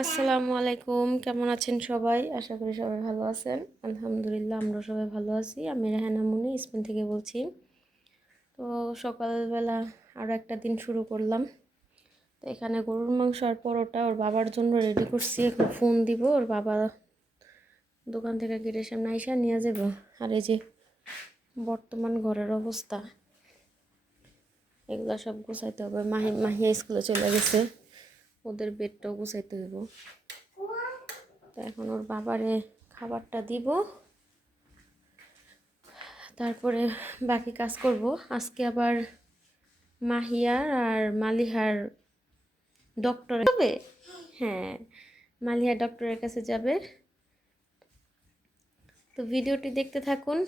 আসসালামু আলাইকুম, কেমন আছেন সবাই? আশা করি সবাই ভালো আছেন। আলহামদুলিল্লাহ, আমরা সবাই ভালো আছি। আমি রেহানা মুনি স্পেন থেকে বলছি। তো সকালবেলা আরও একটা দিন শুরু করলাম। তো এখানে গরুর মাংস আর পরোটা ওর বাবার জন্য রেডি করছি। এখন ফোন দিব, ওর বাবা দোকান থেকে গেটের সামনে আইসা নিয়ে যাব। আর এই যে বর্তমান ঘরের অবস্থা, এগুলো সব গুছাইতে হবে। মাহিয়া স্কুলে চলে গেছে, ওদের বেডটাও গুছাইতে হইব। তো এখন ওর বাবারে খাবারটা দিব, তারপরে বাকি কাজ করব। আজকে আবার মাহিয়ার আর মালিহার ডক্টর যাবে। হ্যাঁ, মালিহার ডক্টরের কাছে যাবে। তো ভিডিওটি দেখতে থাকুন,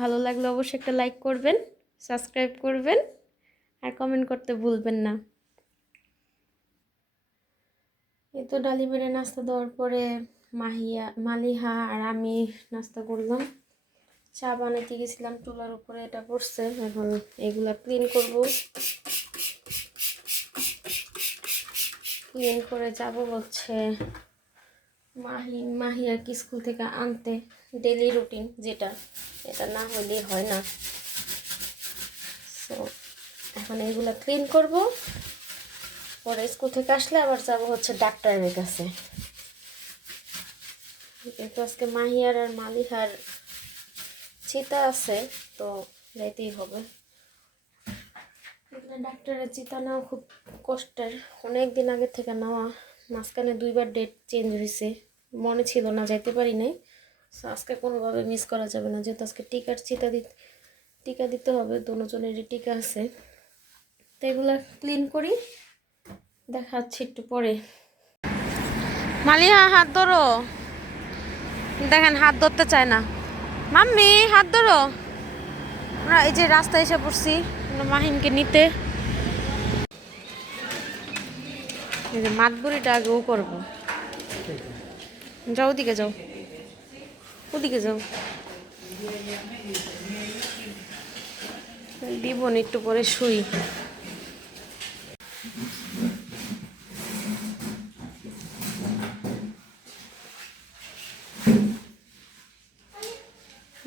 ভালো লাগলে অবশ্যই একটা লাইক করবেন, সাবস্ক্রাইব করবেন আর কমেন্ট করতে ভুলবেন না। এই তো ডালি বেড়ে নাস্তা দেওয়ার পরে মালিহা আর আমি নাস্তা করলাম। চা বানাইতে গেছিলাম, চুলার উপরে এটা পড়ছে। এখন এগুলা ক্লিন করব, ক্লিন করে যাব হচ্ছে মাহিয়া কি স্কুল থেকে আনতে। ডেলি রুটিন যেটা, এটা না হলে হয় না। সো এখন এগুলা ক্লিন করব, পরে স্কুল থেকে আসলে আবার যাব হচ্ছে ডাক্তারের কাছে। কিন্তু আজকে মাহিয়ার আর মালিহার চিতা আছে, তো যাইতেই হবে। এখানে ডাক্তারের চিতা নেওয়া খুব কষ্টের, অনেক দিন আগে থেকে নেওয়া। মাঝখানে 2বার ডেট চেঞ্জ হয়েছে, মনে ছিল না, যাইতে পারি নাই। সো আজকে কোনোভাবে মিস করা যাবে না, যেহেতু আজকে টিকা দিতে হবে। দুজনেরই টিকা আছে। তো এগুলো ক্লিন করি, দেখা হচ্ছে একটু পরে। মালিহা হাত ধরো, দেখেন হাত ধরতে চায় না। মাম্মি হাত ধরো। আমরা এই যে রাস্তায় এসে পড়ছি মাহিমকে নিতে। এই যে মাতবুরিটা আগেও করবো। যাও, ওদিকে যাও, ওদিকে যাও। দিব না, একটু পরে শুই।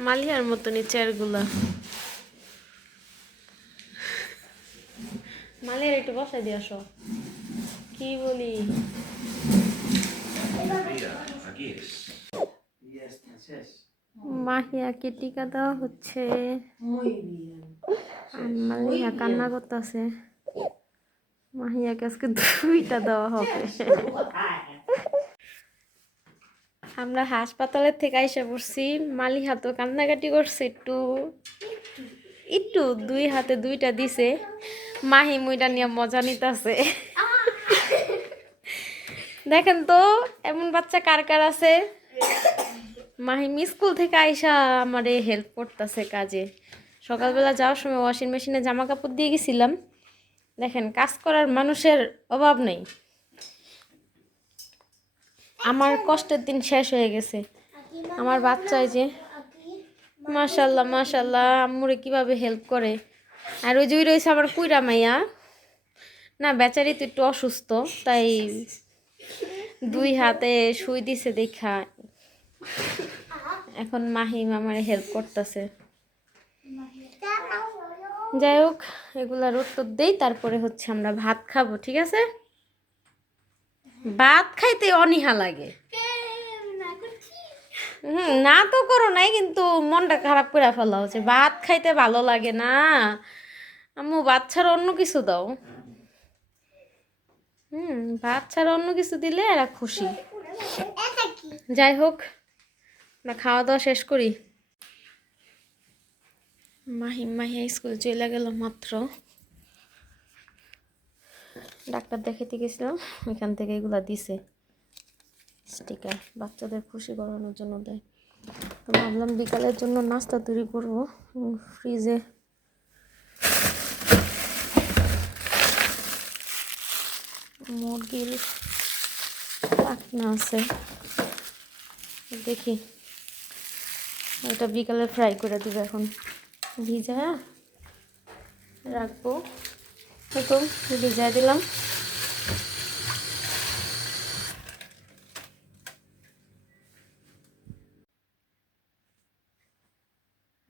মালিহার মতনই চেয়ারগুলা। মালিহার একটু বসাই দিয়ে আসো। কি বলি, মাহিয়াকে টিকা দেওয়া হচ্ছে। মালিহা কান্না করতেছে। মাহিয়াকে আজকে 2টা দেওয়া হবে। আমরা হাসপাতালের থেকে আইসা পড়ছি। মালিহা তো কান্নাকাটি করছে একটু একটু, 2 হাতে 2টা দিছে। মাহিম ওইটা নিয়ে মজা নিতেছে। দেখেন তো এমন বাচ্চা কার কার আছে। মাহিম স্কুল থেকে আইসা আমারে হেল্প করতেছে কাজে। সকালবেলা যাওয়ার সময় ওয়াশিং মেশিনে জামা কাপড় দিয়ে গেছিলাম। দেখেন, কাজ করার মানুষের অভাব নেই। আমার কষ্টের দিন শেষ হয়ে গেছে। আমার বাচ্চায় যে মাশাল্লাহ মাশাল্লাহ আম্মুরে কিভাবে হেল্প করে। আর ওই যে রয়েছে আমার কুইরা মাইয়া, না বেচারি তো একটু অসুস্থ, তাই 2 হাতে সুই দিছে দেখা এখন মাহিম আমার হেল্প করতেছে। যাই হোক, এগুলার উত্তর দেই, তারপরে হচ্ছে আমরা ভাত খাবো। ঠিক আছে, ভাত খাইতে অনীহা লাগে। না তো করো নাই, কিন্তু মনটা খারাপ করে ফেলা হচ্ছে। ভাত খাইতে ভালো লাগে না। আম্মু ভাত ছাড়া অন্য কিছু দাও। ভাত ছাড়া অন্য কিছু দিলে এরা খুশি। যাই হোক, আমরা খাওয়া দাওয়া শেষ করি। মাহিয়া স্কুল চলে গেল মাত্র। ডাক্তার দেখাইতে গেছিলাম, ওইখান থেকে এগুলা দিছে স্টিকার, বাচ্চাদের খুশি করানোর জন্য দেয়। তো ভাবলাম বিকালের জন্য নাস্তা তৈরি করবো। ফ্রিজে মুরগির পাখনা আছে, দেখি ওটা বিকালে ফ্রাই করে দিব। এখন ভিজা রাখবো, তো ভিজাই দিলাম।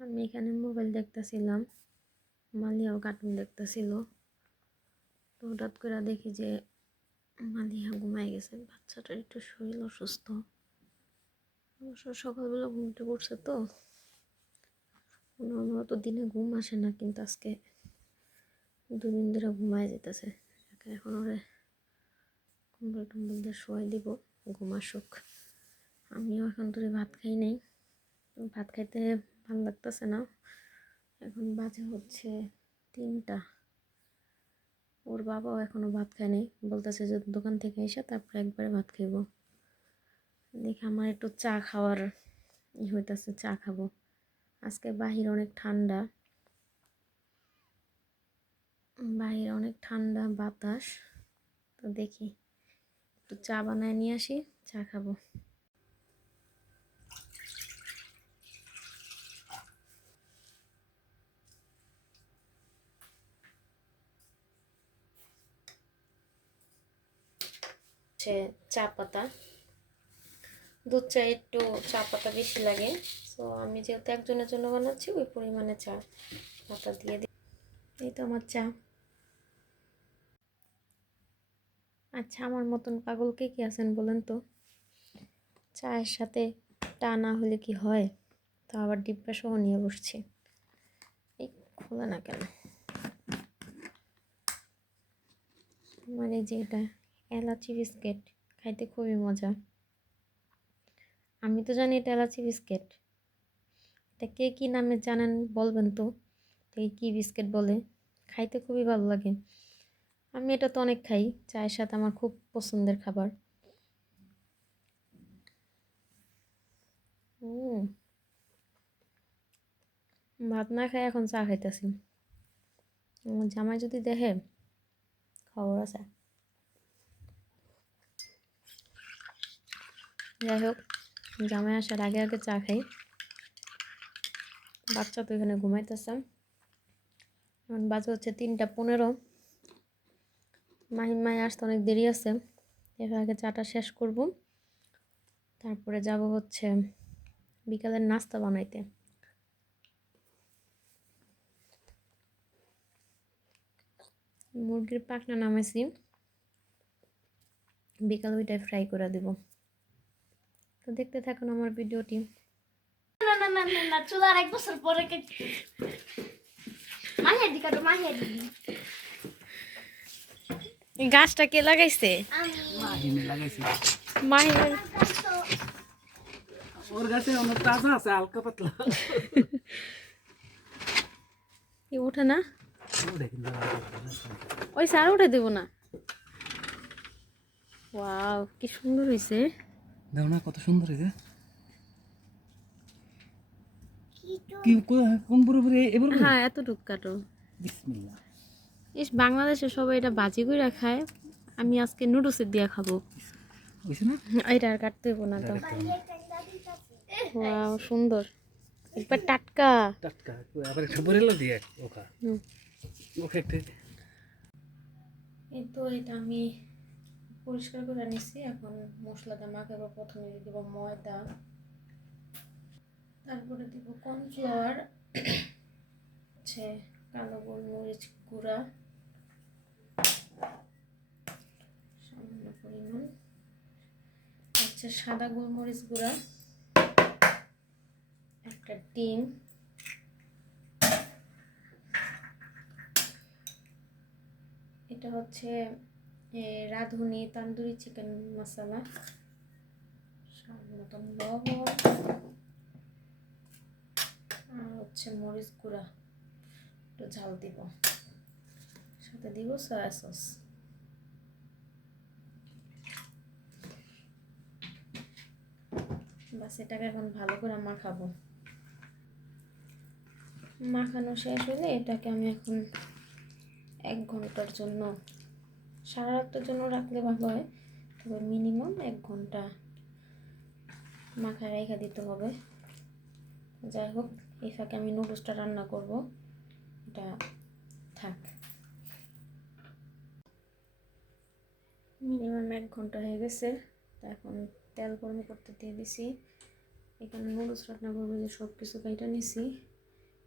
আমি এখানে মোবাইল দেখতেছিলাম, মালিয়াও কার্টুন দেখতেছিল। তো হঠাৎ করে দেখি যে মালিয়া ঘুমাই গেছে। বাচ্চাটার একটু শরীর অসুস্থ, অবশ্য সকালবেলা ঘুমতে পড়ছে তো নর্মাল তো দিনে ঘুম আসে না, কিন্তু আজকে 2 দিন ধরে ঘুমায় যেতেছে। এখন ওরে কম্বল টম্বল দিয়ে শোয়াই দিব, ঘুম আসুক। আমিও এখন ধরে ভাত খাই নাই, ভাত খাইতে ভালো লাগতেছে না। এখন বাজে হচ্ছে 3টা। ওর বাবাও এখনো ভাত খায় নাই, বলতেছে যে দোকান থেকে এসে তারপরে একবারে ভাত খাইব। দেখি আমার একটু চা খাওয়ার হইতেছে, চা খাবো। আজকে বাহির অনেক ঠান্ডা, বাহিরে অনেক ঠান্ডা বাতাস। তো দেখি একটু চা বানায় নিয়ে আসি, চা খাবো। চা পাতা, দুধ চা একটু চা পাতা বেশি লাগে। তো আমি যেহেতু একজনের জন্য বানাচ্ছি, ওই পরিমাণে চা পাতা দিয়ে দিই। এই তো আমার চা। আচ্ছা, আমার মতন পাগল কে কি আছেন বলেন তো? চায়ের সাথে টা না হলে কি হয়? তো আবার ডিব্বা সহ নিয়ে বসছি। এই খোলা না কেন? মানে যে এটা এলাচি বিস্কিট, খাইতে খুবই মজা। আমি তো জানি এটা এলাচি বিস্কিট। এটা কে কী নামে জানেন বলবেন তো? এই কী বিস্কিট বলে? খাইতে খুবই ভালো লাগে। আমি এটা তো অনেক খাই, চায়ের সাথে আমার খুব পছন্দের খাবার। ভাত না খাই এখন চা খাইতেছি। আমার জামাই যদি দেখে, খবর আছে। যাই হোক, জামাই আসার আগে আগে চা খাই। বাচ্চা তো এখানে ঘুমাইতেছে। এখন বাজে হচ্ছে 3টা 15। মাহিমায় আসতে অনেক দেরি আছে, এর আগে চাটা শেষ করব। তারপরে যাব হচ্ছে বিকালের নাস্তা বানাইতে। মুরগির পাখনা নামাইছি, বিকাল ওইটাই ফ্রাই করে দেব। তো দেখতে থাকুন আমার ভিডিওটি। না না না না না, চুলার 1 বছর পরে মাহিয়া দি কাটো, মাহিয়া দি। এই গাছটা কে লাগাইছে? মাহিনে লাগাইছি। মাহির ওর গাছে অনেক তাজা আছে, হালকা পাতলা। কি উঠে না? ওই সার উঠে দেব না। ওয়াও, কি সুন্দর হয়েছে। দেখো না কত সুন্দর হয়েছে। কি কোন পুরোপুরি এবার? হ্যাঁ, এতটুক কাটো। বিসমিল্লাহ। ইস, বাংলাদেশে সবাই এটা বাজি কইরা খায়, আমি আজকে নুডলসের দিয়া খাবো। হইছে না? এটা আর কাটতে হইব না তো। ওয়াও, সুন্দর, একবার টাটকা টাটকা। আবার একটা বরেলা দিয়ে ওখা। হুম। ওকে একটা এই তো এটা আমি পরিষ্কার করে নিছি। এখন মশলাটা মাখাবো। প্রথমে দিয়ে দিব ময়দা, তারপরে দিব কর্নফ্লাওয়ার, হচ্ছে কালো গোলমরিচ গুঁড়া সামান্য পরিমাণ, হচ্ছে সাদা গোলমরিচ গুঁড়া, একটা ডিম, এটা হচ্ছে রাঁধুনি তান্দুরি চিকেন মশলা, স্বাদ মতন লবণ, আর হচ্ছে মরিচ গুঁড়া, একটু ঝাল দিব, সাথে দিব সয়া সস। বাস এটাকে এখন ভালো করে মাখাবো। মাখানো শেষ হলে এটাকে আমি এখন 1 ঘন্টার জন্য, সারা রাতের জন্য রাখলে ভালো হয়, তবে মিনিমাম 1 ঘন্টা মাখায় রেখে দিতে হবে। যাই হোক, এই ফাঁকে আমি নুডলসটা রান্না করব, এটা থাক। মিনিমাম 1 ঘন্টা হয়ে গেছে। তা এখন তেল গরম করতে দিয়ে দিছি। এখানে নুডলস রান্না করবো, যে সব কিছু কাইটা নিছি।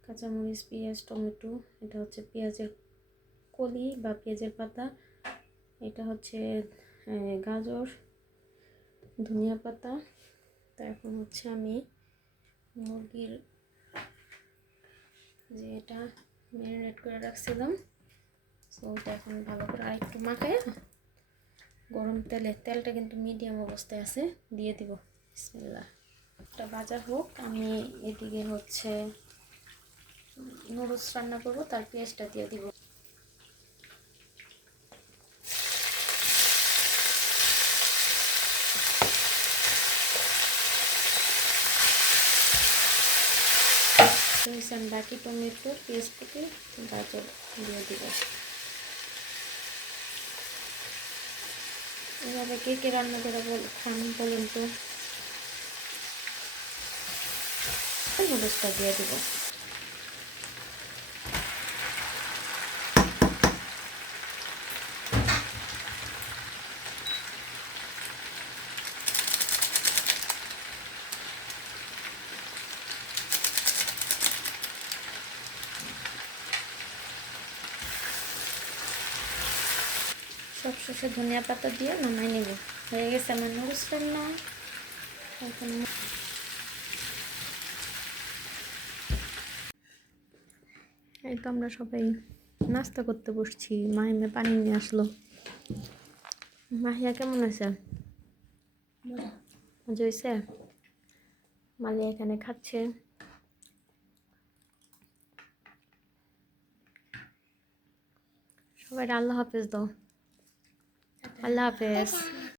কাঁচামরিচ, পেঁয়াজ, টমেটো। এটা হচ্ছে পেঁয়াজের কলি বা পেঁয়াজের পাতা। এটা হচ্ছে গাজর, ধনিয়া পাতা। তো এখন হচ্ছে আমি মুরগির যে এটা ম্যারিনেট করে রাখছিলাম, সো ওটা এখন ভালো করে আরেকটু মাখায় গরম তেলটা কিন্তু মিডিয়াম অবস্থায় আছে, দিয়ে দিব। বিসমিল্লাহ। এটা ভাজা হোক, আমি এদিকে হচ্ছে নুডলস রান্না করবো, তার পেঁয়াজটা দিয়ে দিব। আমি বাকি টমেটো, পেঁয়াজ কুচি, গাজর দিয়ে দিব। এভাবে কে কে রান্না করে খান বলেন তো। নুডলসটা দিয়ে দিব। সব শেষে ধনিয়া পাতা দিয়ে নামাই নেব। হয়ে গেছে আমার নুডলস রান্না। এখন এই তো আমরা সবাই নাস্তা করতে বসছি। মাহিমে পানি নিয়ে আসলো। মাহিয়া কেমন আছে? মজা হয়েছে? মালিয়া এখানে খাচ্ছে। সবাই আল্লাহ হাফেজ দাও। আল্লাহ হাফেজ।